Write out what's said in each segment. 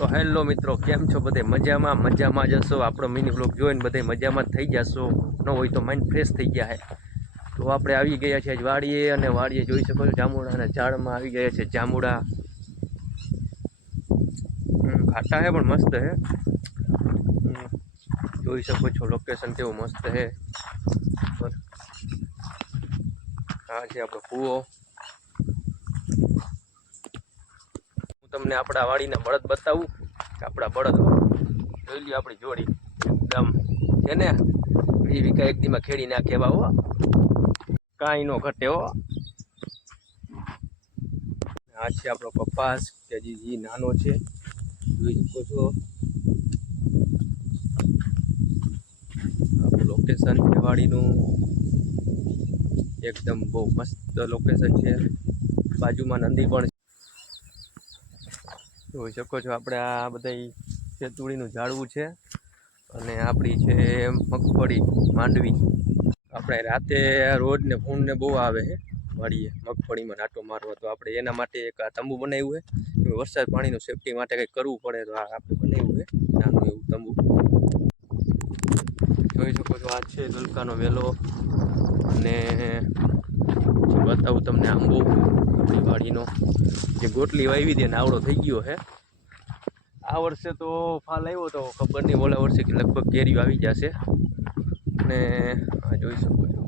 તો હેલો મિત્રો, કેમ છો? બધે મજામાં જશો? આપણો મિની વ્લોગ જોઈને બધે મજામાં જ થઈ જશો. ન હોય તો માઇન્ડ ફ્રેશ થઈ ગયા છે. તો આપણે આવી ગયા છે વાડીએ, અને વાડીએ જોઈ શકો છો જાંબુડાના ઝાડમાં આવી ગયા છે જાંબુડા. ખાટા હે પણ મસ્ત હે. જોઈ શકો છો લોકેશન કેવું મસ્ત હે. આ છે આપણો કૂવો. તમને આપણા વાડીના બળદ બતાવું કે આપણા બળદ જોઈ લ્યો. આપણી જોડી એકદમ છે ને, 2 વીઘા એક દીમાં ખેડી નાખે એવા હો, કાંઈ નો ઘટે હો. આ છે આપણો કપાસ કે હજી નાનો છે, જોઈ શકો છો. આપણું લોકેશન છે વાડીનું, એકદમ બહુ મસ્ત લોકેશન છે. બાજુમાં નદી પણ જોઈ શકો છો. આપણે આ બધા ખેતુડીનું ઝાડવું છે, અને આપણી છે મગફળી માંડવી. આપણે રાતે રોજ ને ફૂન ને બહુ આવે છે વાડીએ મગફળીમાં નાટો મારવા, તો આપણે એના માટે એક આ તંબુ બનાવ્યું છે. વરસાદ પાણીનું સેફટી માટે કંઈક કરવું પડે, તો આ આપણે બનાવ્યું છે નાનું એવું તંબુ. જોઈ શકો છો આ છે ગલકાનો વેલો. અને બતાવું તમને આંબો આપણી વાડીનો, જે ગોટલી વાવી દે ને આવડો થઈ ગયો છે. આ વર્ષે તો ફાલ આવ્યો તો ખબર નહીં, ઓલા વર્ષે કે લગભગ કેરીઓ આવી જશે. અને આ જોઈ શકો છો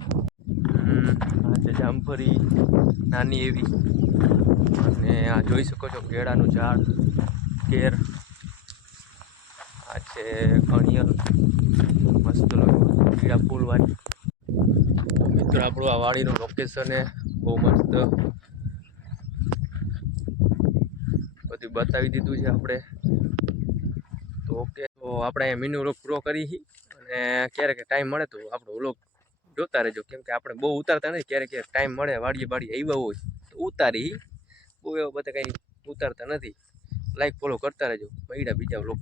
આ છે જામફળી નાની એવી. અને આ જોઈ શકો છો કેળાનું ઝાડ, કેર. આ છે કણિયલ, મસ્ત પીળા ફૂલવાળી. મિત્રો આપણું આ વાડીનું લોકેશન એ બહુ મસ્ત, બધું બતાવી દીધું છે આપણે. તો ઓકે, તો આપણે અહીંયા મિની વ્લોગ પૂરો કરી. અને ક્યારેક ટાઈમ મળે તો આપણો વ્લોગ જોતા રહેજો, કેમ કે આપણે બહુ ઉતારતા નથી. ક્યારેક ટાઈમ મળે, વાડીએ આવ્યા હોય તો ઉતારી, બહુ એવા બધા કંઈ ઉતારતા નથી. લાઈક ફોલો કરતા રહેજો. મળ્યા બીજા વ્લોગ.